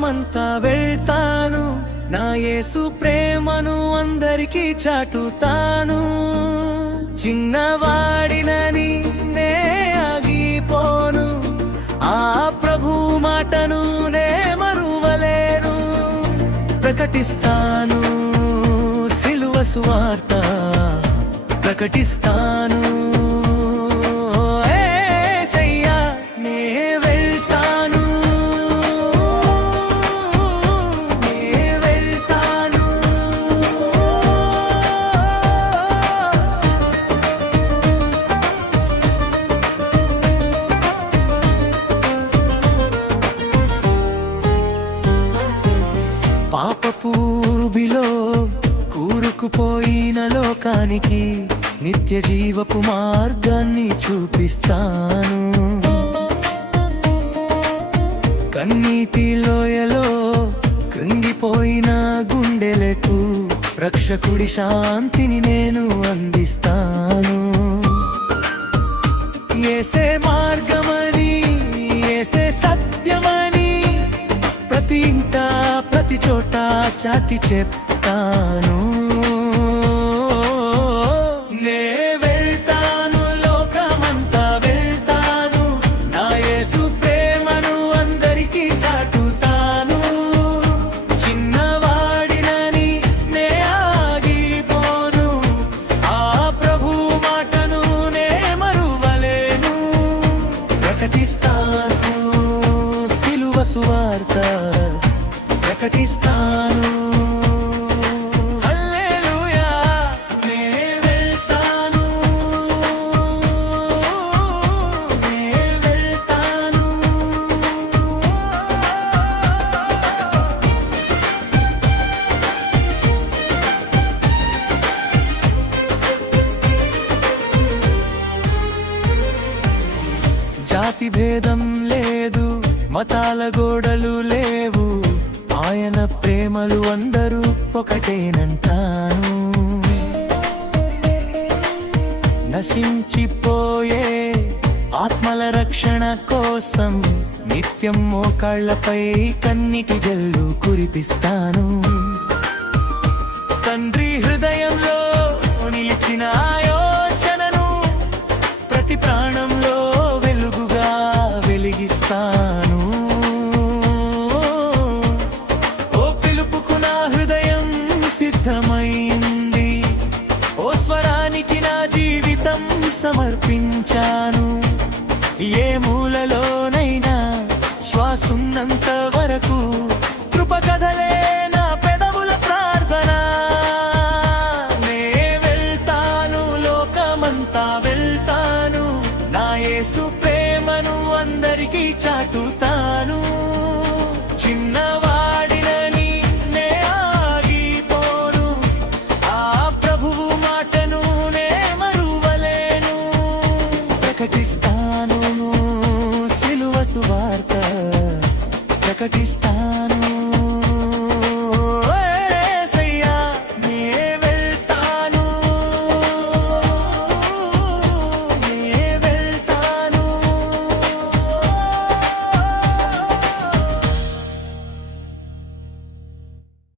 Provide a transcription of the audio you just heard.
లోకమంతా వెళ్తాను, నా యేసు ప్రేమను అందరికీ చాటుతాను. చిన్నవాడినని నే ఆగిపోను, ఆ ప్రభు మాటను నే మరువలేను. ప్రకటిస్తాను సిలువ సువార్త, ప్రకటిస్తాను. యేసయ్యా నే వెళ్తాను, నే వెళ్తాను. పాపపు ఊబిలో కూరుకుపోయిన లోకానికి నిత్య జీవపు మార్గాన్ని చూపిస్తాను. కన్నీటి లోయలో కృంగిపోయిన గుండెలకు రక్షకుడి శాంతిని నేను అందిస్తాను. యేసే మార్గమని, యేసే సత్యమని ప్రతి ఇంట ప్రతి చోట చాటి చెప్తాను. నే వెళ్తాను, లోకమంతా వెళ్తాను, నా యేసు ప్రేమను అందరికీ చాటుతాను. చిన్నవాడినని నే ఆగిపోను, ఆ ప్రభు మాటను నే మరువలేను. ప్రకటిస్తాను సిలువ సువార్త, ప్రకటిస్తాను. జాతి భేదం లేదు, మతాల గోడలు లేవు, ఆయన ప్రేమలు అందరూ ఒకటేనంటాను. నశించిపోయే ఆత్మల రక్షణ కోసం నిత్యం మోకాళ్లపై కన్నిటి జల్లు కురిపిస్తాను. తండ్రి హృదయంలో నిలిచిన ఆయోచనను ప్రతి ప్రాణంలో వెలుగుగా వెలిగిస్తాను. ఓ పిలుపుకు నా హృదయం సిద్ధమైంది, ఓ స్వరానికి నా జీవితం సమర్పించాను. ఏ మూలలోనైనా శ్వాసున్నంత వరకు